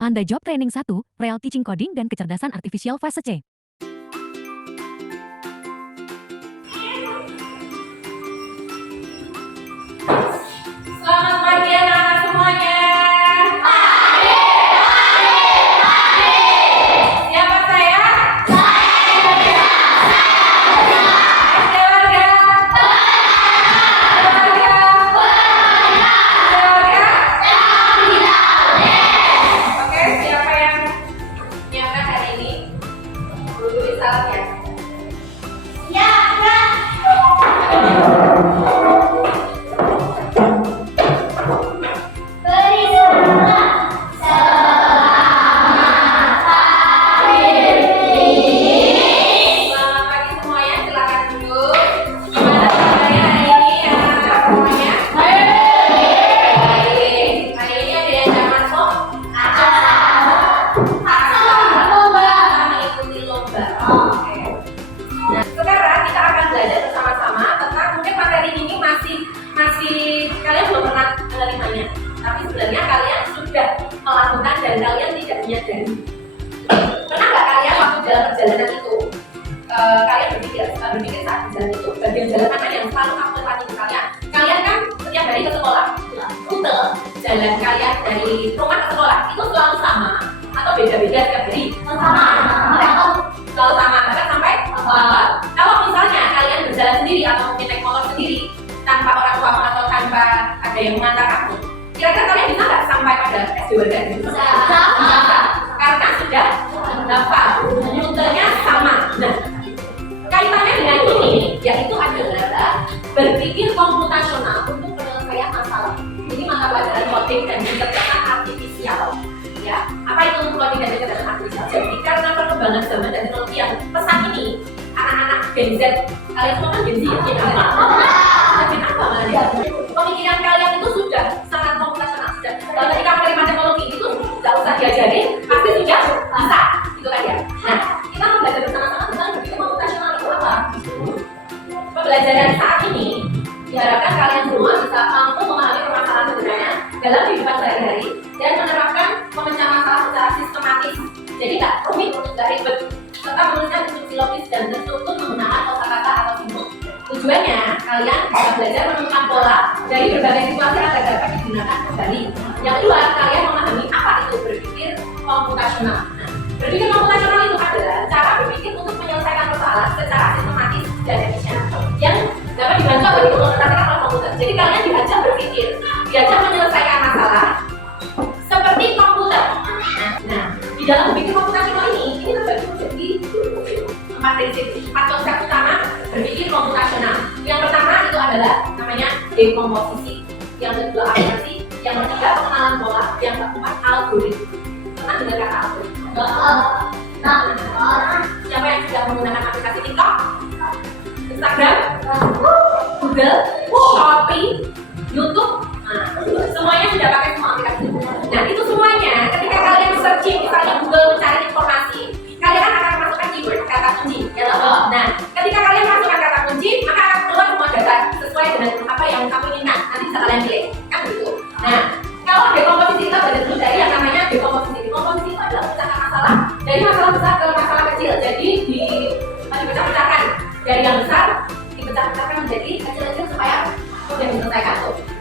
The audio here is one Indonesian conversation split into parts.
Anda Job Training 1, Real Teaching Coding dan Kecerdasan Artifisial Fase C. Selamat pagi anak-anak semuanya. Siapa saya? Oke, siapa yang nyiapkan hari ini? Dulu di salnya. Selamat pagi semuanya, silakan duduk. Gimana kabarnya hari ini anak-anak semuanya? Baik. Hari ini ada yang nggak masuk? Mengikuti lomba. Oke. Nah, sekarang kita akan belajar bersama-sama tentang mungkin materi ini masih kalian belum pernah menerimanya, tapi sebenarnya kalian sudah melakukan dan kalian tidak menyadari. Pernah nggak kalian waktu dalam perjalanan itu kalian berpikir saat berjalan itu bagian jalan mana yang selalu aktualisasi kalian? Kalian kan setiap hari ke sekolah, rute jalan kalian dari rumah ke sekolah itu selalu sama atau beda-beda setiap hari? Selalu sama, bahkan sampai kalau misalnya kalian berjalan sendiri atau mungkin naik motor sendiri tanpa orang tua atau tanpa ada yang mengantar kamu, kira-kira kalian bisa nggak sampai pada SD Warga? Bisa, karena sudah hafal, rutenya sama. Nah, kaitannya dengan ini yaitu adalah berpikir komputasional untuk penyelesaian masalah. Ini mata pelajaran coding dan kecerdasan artifisial. Ya, apa itu coding dan kecerdasan artifisial? Jadi karena perkembangan zaman dan teknologi yang pesat ini, anak-anak Gen Z, kalian semua kan Gen Z ya? Pemikiran kalian itu sudah sangat komputasional. Sudah. Kalau ketika menerima teknologi itu nggak usah diajarin, pasti sudah bisa, gitu kan ya. Nah, kita mau belajar bersama-sama tentang berpikir komputasional itu apa? Pembelajaran saat ini diharapkan kalian semua bisa mampu memahami permasalahan sebenarnya dalam kehidupan sehari-hari dan menerapkan pemecahan masalah secara sistematis. Jadi nggak rumit, nggak ribet, serta menuliskan instruksi logis dan terstruktur menggunakan kosakata atau simbol. Tujuannya kalian bisa belajar menemukan pola dari berbagai situasi agar dapat digunakan kembali. Yang kedua, kalian memahami apa itu berpikir komputasional. Nah, berpikir komputasional itu adalah cara berpikir untuk menyelesaikan persoalan secara sistematis dan efisien yang dapat dibantu atau diimplementasikan oleh komputer. Jadi kalian diajak berpikir, diajak menyelesaikan masalah seperti komputer. Nah, di dalam berpikir komputasional ini terbagi menjadi 4 prinsip, 4 konsep utama berpikir komputasional. Yang pertama itu adalah namanya dekomposisi, yang kedua abstraksi, yang ketiga pengenalan pola, yang keempat algoritma. Pernah dengar kata algoritma? Siapa yang sudah menggunakan aplikasi TikTok, Instagram, Google, Shopee, YouTube? Nah, semuanya sudah pakai semua aplikasi. Nah, itu semuanya ketika kalian searching misalnya Google mencari informasi, kalian akan masukkan keyword kata kunci. Nah, ketika kalian masukkan kata kunci, maka akan keluar semua data sesuai dengan apa yang kamu inginkan. Nanti bisa kalian pilih, kan begitu. Nah, kalau dekomposisi kita belajar dulu dari yang namanya dekomposisi. Dekomposisi itu adalah pemecahan masalah dari masalah besar ke masalah kecil. Jadi dipecah-pecahkan dari yang besar dipecah-pecahkan menjadi kecil-kecil supaya mudah diselesaikan.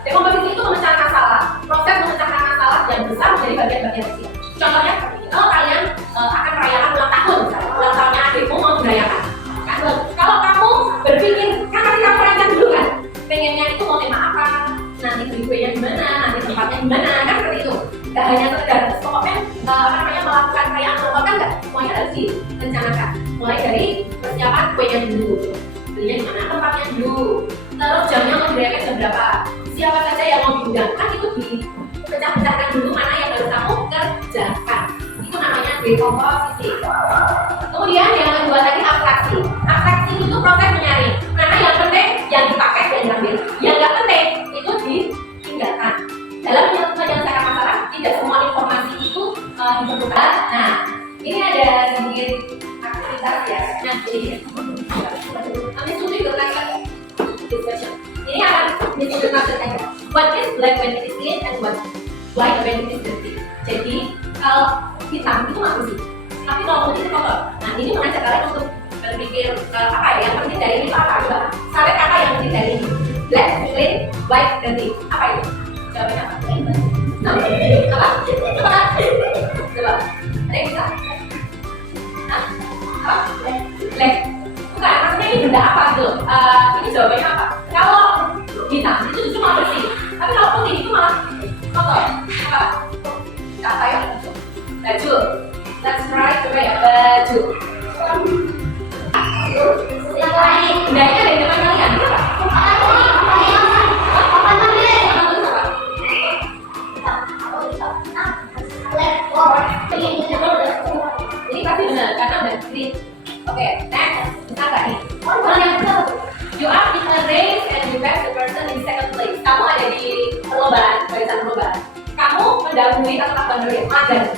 Dekomposisi itu memecahan masalah, proses memecahkan masalah yang besar menjadi bagian-bagian kecil. Contohnya seperti ini, kalau kalian akan merayakan ulang tahun, misalnya ulang tahunnya adikmu mau dirayakan, kan? Kalau kamu berpikir, kan nanti kamu rayakan dulu kan, pengennya itu mau tema apa, nanti kuenya gimana, nanti tempatnya gimana, kan seperti itu. Gak hanya sekedar pokoknya melakukan perayaan ulang tahun kan nggak, semuanya harus direncanakan. Mulai dari persiapan kuenya dulu, belinya di mana, tempatnya dulu, terus jamnya mau dirayakan jam berapa, siapa saja yang mau diundang, kan itu dipecah-pecahkan dulu mana yang harus kamu kerjakan. Itu namanya dekomposisi. Kemudian yang kedua tadi abstraksi. Abstraksi itu proses menyaring mana yang penting yang dipakai dan diambil, yang nggak penting itu ditinggalkan. Dalam menyelesaikan masalah tidak semua informasi itu diperlukan. Nah, ini ada sedikit aktivitas ya. Nah, ini nanti sudah digunakan discussion. Ini akan discussion aja. What is black when it is clean and what white when it is dirty. Jadi Kalau hitam itu nggak bersih, tapi kalau putih itu kotor. Nah ini mengajak kalian untuk berpikir apa ya yang penting dari ini itu apa? Coba sampai kata yang penting dari ini. Black, clean, white, dirty. Apa itu? Jawabannya apa? Apa? Coba. Ada yang bisa? Hah? Apa? Black. Bukan, maksudnya ini benda apa gitu? Ini jawabannya apa? Kalau hitam itu cuma bersih, tapi kalau putih itu malah kotor. Apa? Kata yang baju. Let's try coba ya baju. Yang lain, bendanya ada di depan kalian. Ini apa? Ini pasti benar karena udah green. Oke, next kita tadi. You are in a race and you pass the person in second place. Kamu ada di perlombaan, barisan perlombaan. Kamu mendahului atau mendahului magang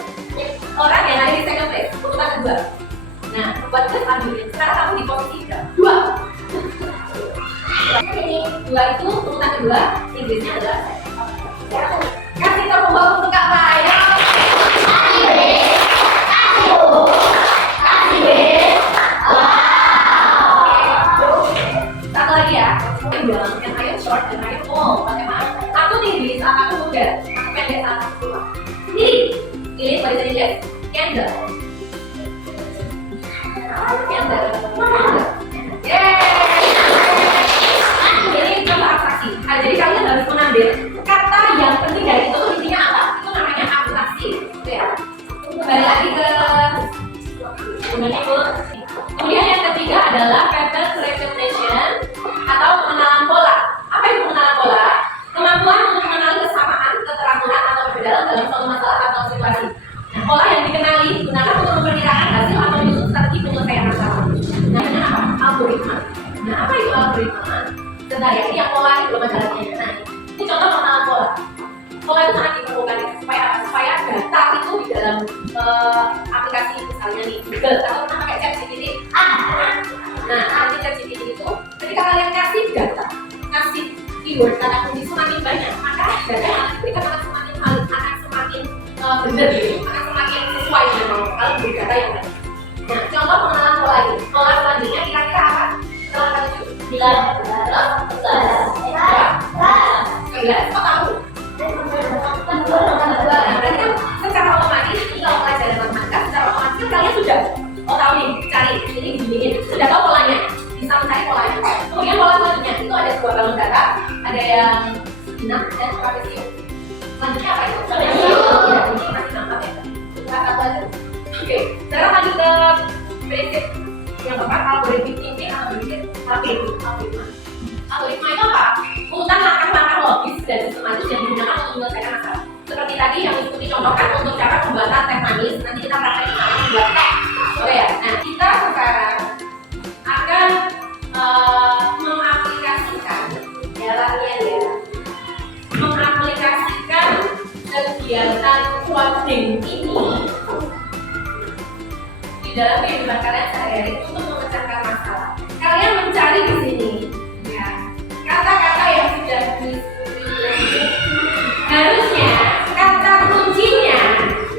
orang yang ada di second place, urutan kedua. Nah, buat gue ambilin. Sekarang kamu di posisi dua. Ini dua itu urutan kedua, Inggrisnya adalah kasih tepuk tangan untuk Kak Maya. Satu lagi ya, yang ayo short dan ayo tall. Bagaimana? Aku tinggi saat aku muda, aku pendek saat aku tua. Ini bahasa Inggris, candle. Candle. Ini contoh abstraksi. Jadi kalian harus mengambil kata yang penting dari itu intinya apa? Itu namanya abstraksi. Ya. Kembali lagi ke itu. Kemudian yang ketiga adalah pattern recognition atau pengenalan pola. Apa itu pengenalan pola? Kemampuan untuk mengenali kesamaan, keteraturan atau perbedaan dalam suatu masalah atau situasi. Nah, pola yang dikenali digunakan untuk memperkirakan hasil atau menyusun strategi penyelesaian masalah. Namanya apa? Algoritma. Nah, apa itu algoritma? Sebentar ya, ini yang pola ini belum ada lagi. Nah, ini contoh pengenalan pola. Pola itu sangat diperlukan ya, supaya data itu di dalam aplikasi misalnya nih Google atau pernah pakai ChatGPT. Nah, nanti ChatGPT itu ketika kalian kasih data, kasih keyword kata kunci semakin banyak, maka data yang akan diberikan akan semakin benar gitu, akan semakin sesuai dengan kalau beri data yang baik. Nah, contoh pengenalan pola ini. Pola selanjutnya kira-kira apa? Setelah kata itu 11. Kok tahu? Nah, berarti kan secara otomatis kalau pelajaran matematika secara otomatis kalian sudah tahu nih cari ini gini sudah tahu polanya, bisa mencari polanya. Kemudian pola selanjutnya itu ada dua balon data, ada yang genap dan trapesium. Selanjutnya apa itu? Ya, ini masih nampak ya. Kita satu aja. Oke, sekarang lanjut ke prinsip yang keempat, algoritmik thinking atau prinsip algoritma. Algoritma itu apa? Urutan langkah-langkah logis dan sistematis yang digunakan untuk menyelesaikan masalah. Seperti tadi yang ikuti contohkan untuk cara pembuatan teh manis. Nanti kita praktekkan cara membuat teh. Oke ya. Nah, kita sekarang akan mengaplikasikan mengaplikasikan kegiatan coding ini di dalam kehidupan kalian sehari-hari untuk memecahkan masalah. Kalian mencari di sini ya kata-kata yang sudah diskusi. Harusnya kata kuncinya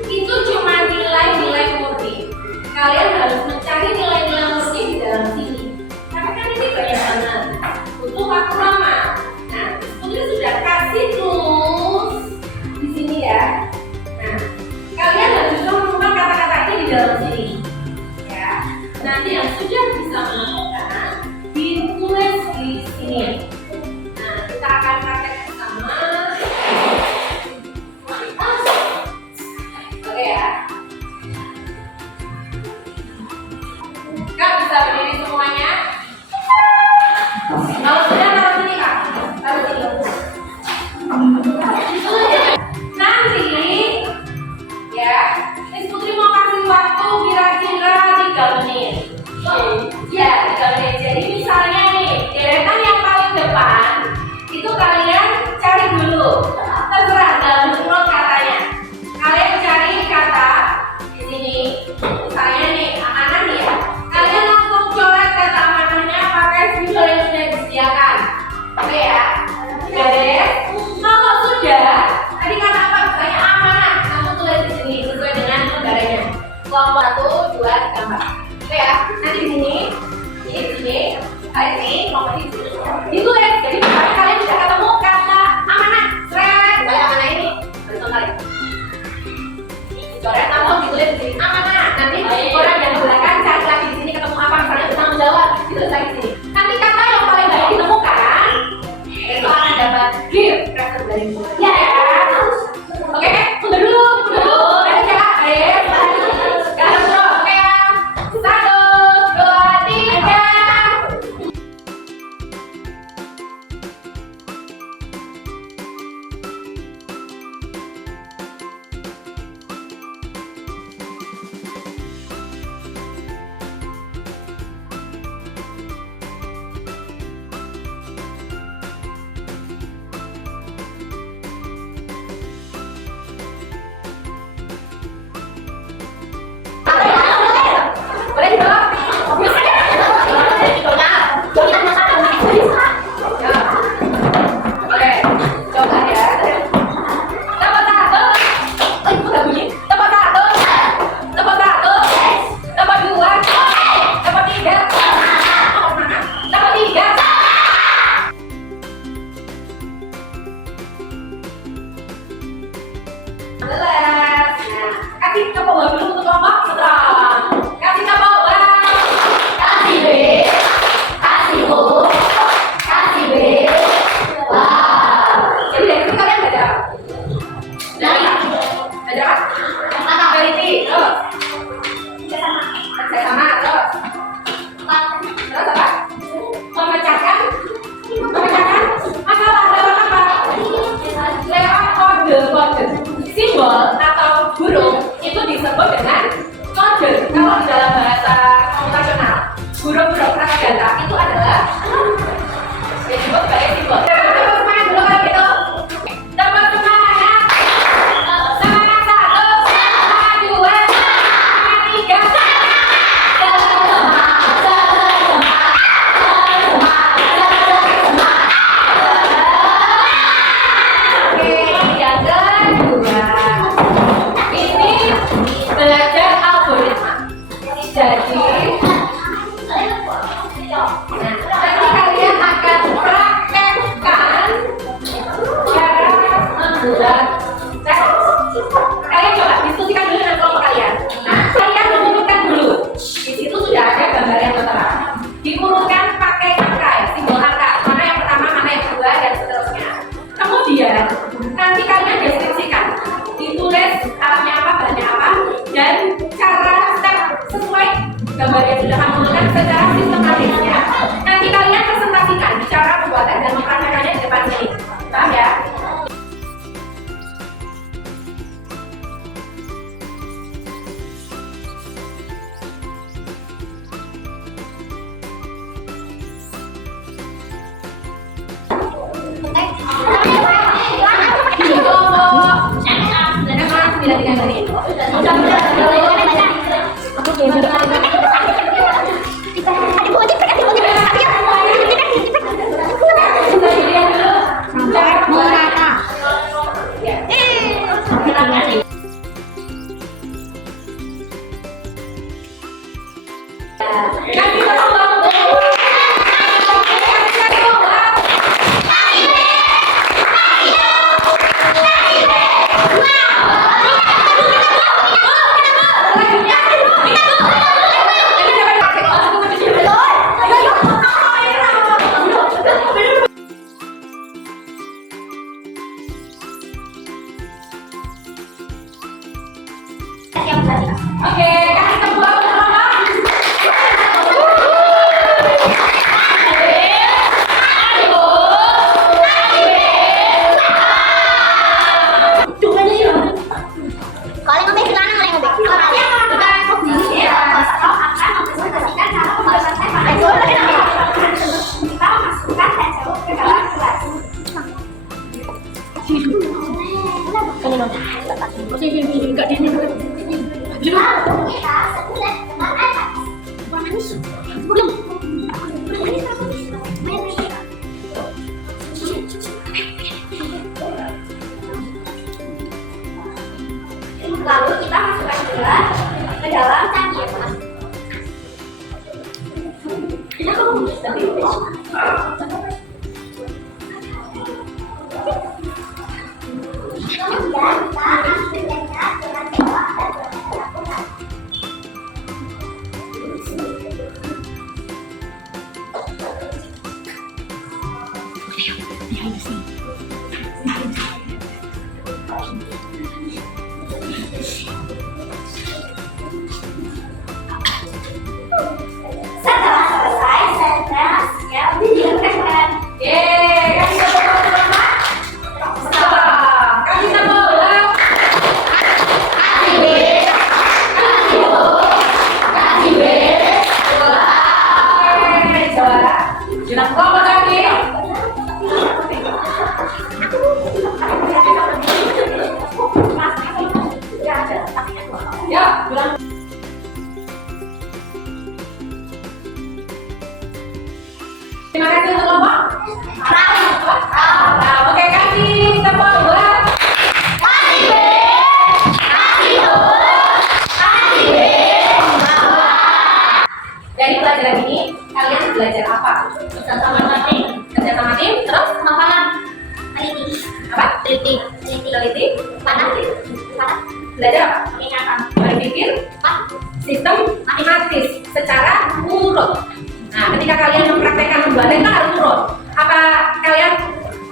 itu cuma nilai-nilai murni. Kalian harus mencari nilai-nilai murni di dalam sini. Karena kan ini banyak banget, butuh waktu lama. Nah, Putri sudah kasih tools di sini ya. Nah, kalian harus menemukan kata-kata ini di dalam sini. Ya, nanti yang sudah bisa menemukan ditulis di sini. Nah, kita akan praktek bersama. Oke ya. Kak bisa berdiri semuanya. Kalau sudah taruh sini Kak. Taruh sini. Nanti ya, Miss Putri mau kasih waktu kira-kira 3 menit. Ya, 3 menit. Jadi misalnya nih, deretan yang paling depan itu kalian cari dulu. Terserah dalam bentuk katanya. Kalian cari kata di sini. Misalnya nih, amanah nih ya. Kalian langsung coret kata amanahnya pakai simbol yang sudah disediakan. Oke ya. Beres. Kalau sudah, tadi kata apa? Misalnya amanah. Kamu tulis di sini sesuai kelompok 1, 2, 3, 4. Oke ya, nanti di sini, kelompok di sini. Ditulis, jadi misalnya kalian sudah ketemu kata amanah, seret, kayak amanah ini, horizontal ya. Dicoret langsung ditulis di sini amanah. Nanti orang yang menggunakan cari lagi di sini ketemu apa, misalnya bertanggung jawab, ditulis lagi di sini. Nanti kata yang paling banyak ditemukan, itu akan dapat gift present dari buku. Ya. Oke, tunggu dulu. Ayo ya, sekarang bro, oke ya. 1, 2, 3. Boleh dijawab? Oke, coba ya. Tempat satu. Udah bunyi. Tempat satu. Tempat satu. Tempat dua. Tempat tiga. Tempat tiga. Nah, kasih ke bawah dulu untuk kelompok seterang. Kasih ke bawah. Kasih B. Kasih U. Kasih B. Wow. Jadi dari situ kalian belajar apa? Belajar apa? Ability. Terus. Kerjasama. Terus. Terus apa? Memecahkan masalah lewat apa? Lewat kode. Simbol atau huruf itu disebut dengan kode. Kalau di dalam bahasa komputasional, huruf-huruf kata itu adalah disebut sebagai simbol. Teman-teman semangat dulu kalau gitu. Teman semangat. Semangat 1, semangat 2, semangat 3. Oke, yang kedua. Ini belajar algoritma. Jadi nanti kalian akan praktekkan cara membuat tes. Kalian coba diskusikan dulu dengan kelompok kalian. Nah, kalian menurunkan dulu. Di situ sudah ada gambar yang tertera. Diurutkan pakai angka, simbol angka. Mana yang pertama, mana yang kedua, dan seterusnya. Kemudian nanti kalian deskripsikan. Ditulis alatnya apa, bahannya apa, dan cara step sesuai gambar yang sudah kamu tuliskan secara sistematisnya. Nanti kalian presentasikan cara pembuatan dan mempraktekannya di depan sini. Paham ya? Oke, kasih kedua bersama. Lalu kita masukkan gula ke dalam Bilang. Terima kasih untuk kelompok. Oke, kasih tepuk buat. Dari pelajaran ini kalian belajar apa? Kerja sama tim, terus Pemahaman teliti, apa? teliti, Teliti, panah, belajar apa? ingatan, Berpikir sistem matematis secara urut. Nah, ketika kalian mempraktekkan membaca itu harus urut. Apa kalian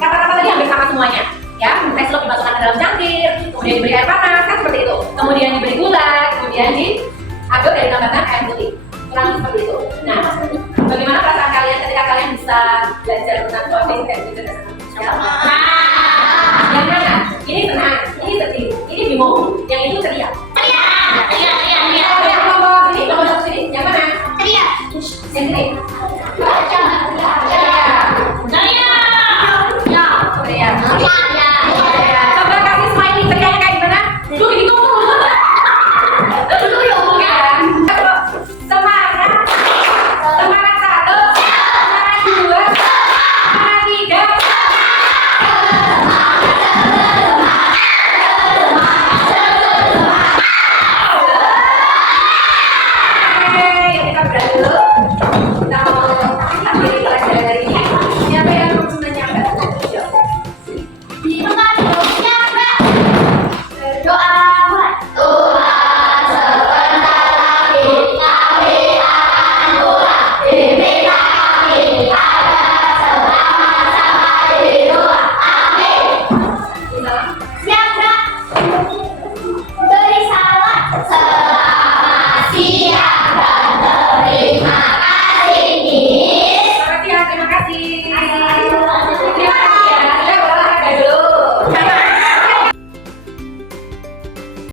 kata-kata tadi hampir sama semuanya? Ya, tes lo dimasukkan ke dalam cangkir, kemudian diberi air panas, kan seperti itu. Kemudian diberi gula, kemudian diaduk dan ditambahkan air putih. Kurang lebih seperti itu. Nah, bagaimana perasaan kalian ketika kalian bisa belajar tentang coding dan kecerdasan artifisial? Yang mana? Ini tenang, ini sedih, ini bingung, yang itu ceria. Yang nomor satu sini, yang mana? Yang sini. Coba kasih smiley teriaknya kayak gimana? Dulu gitu. Semangat. Semangat 1, semangat 2, semangat 3. Oke, kita berani dulu. Kita mau ambil pelajaran dari ini. Siapa yang mau menanyakan? Selamat siang, terima kasih.